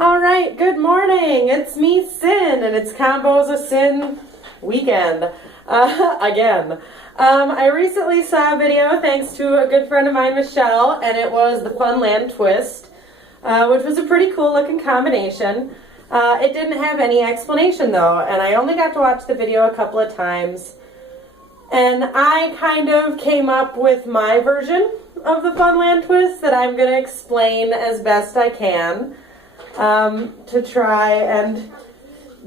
All right, good morning. It's me, Sin, and it's Combos of Sin weekend again. I recently saw a video thanks to a good friend of mine, Michelle, and it was the Funland Twist, which was a pretty cool looking combination. It didn't have any explanation though, and I only got to watch the video a couple of times. And I kind of came up with my version of the Funland Twist that I'm going to explain as best I can to try and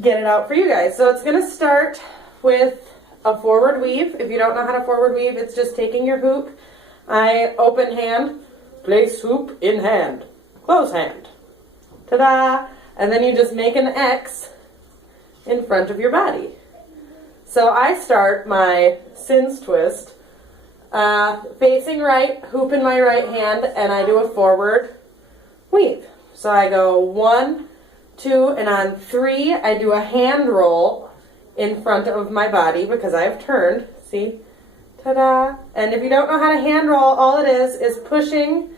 get it out for you guys. So it's going to start with a forward weave. If you don't know how to forward weave, it's just taking your hoop. I open hand, place hoop in hand, close hand. Ta-da! And then you just make an X in front of your body. So I start my Sin's Twist facing right, hoop in my right hand, and I do a forward weave. So I go 1, 2, and on 3, I do a hand roll in front of my body because I've turned. See? Ta-da! And if you don't know how to hand roll, all it is pushing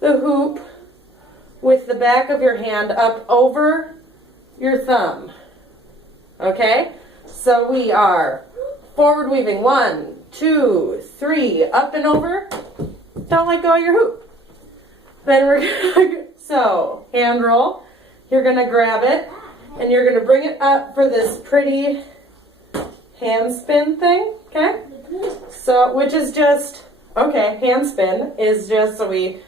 the hoop with the back of your hand up over your thumb. Okay? So we are forward weaving 1, 2, 3, up and over. Don't let go of your hoop. Then we're gonna, so hand roll. You're gonna grab it and you're gonna bring it up for this pretty hand spin thing. Okay? So, which is just, okay, hand spin is just, so we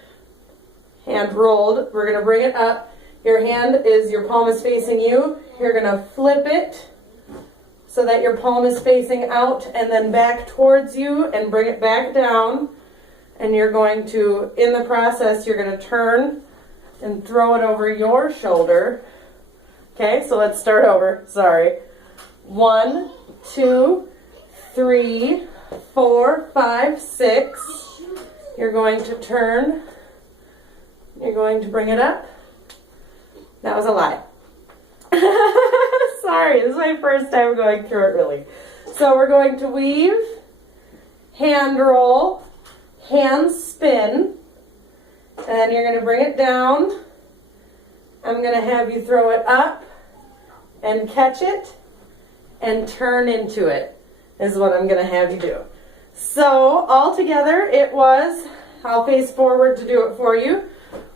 hand rolled. We're gonna bring it up. Your palm is facing you. You're gonna flip it so that your palm is facing out and then back towards you and bring it back down. And you're going to, in the process, you're going to turn and throw it over your shoulder. Okay, so let's start over. Sorry. 1, 2, 3, 4, 5, 6. You're going to turn. You're going to bring it up. That was a lie. Sorry, this is my first time going through it really. So we're going to weave, hand roll, hand spin, and then you're going to bring it down. I'm going to have you throw it up and catch it and turn into it is what I'm going to have you do. So all together it was, I'll face forward to do it for you.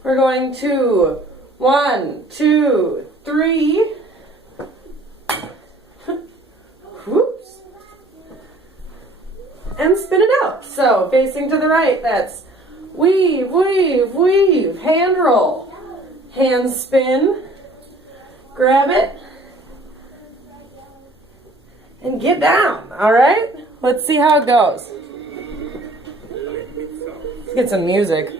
We're going to 1, 2, 3. Whoops. And spin it out. So facing to the right, that's weave, weave, weave, hand roll, hand spin, grab it, and get down. All right? Let's see how it goes. Let's get some music.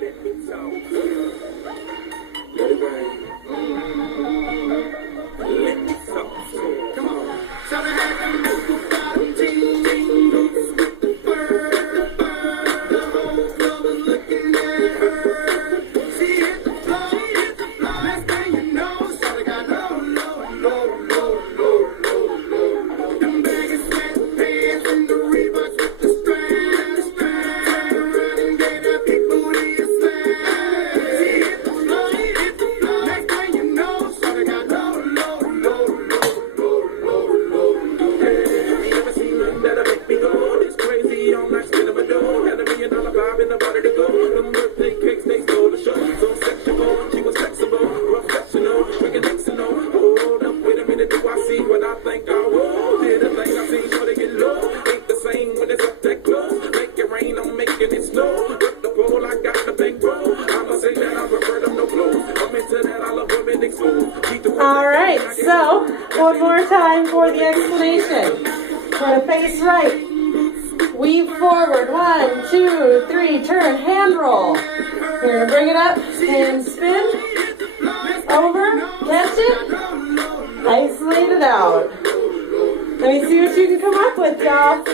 All right, so one more time for the explanation. Going to face right, weave forward, 1, 2, 3, turn, hand roll. You're going to bring it up, hand spin, over, catch it, isolate it out. Let me see what you can come up with, y'all.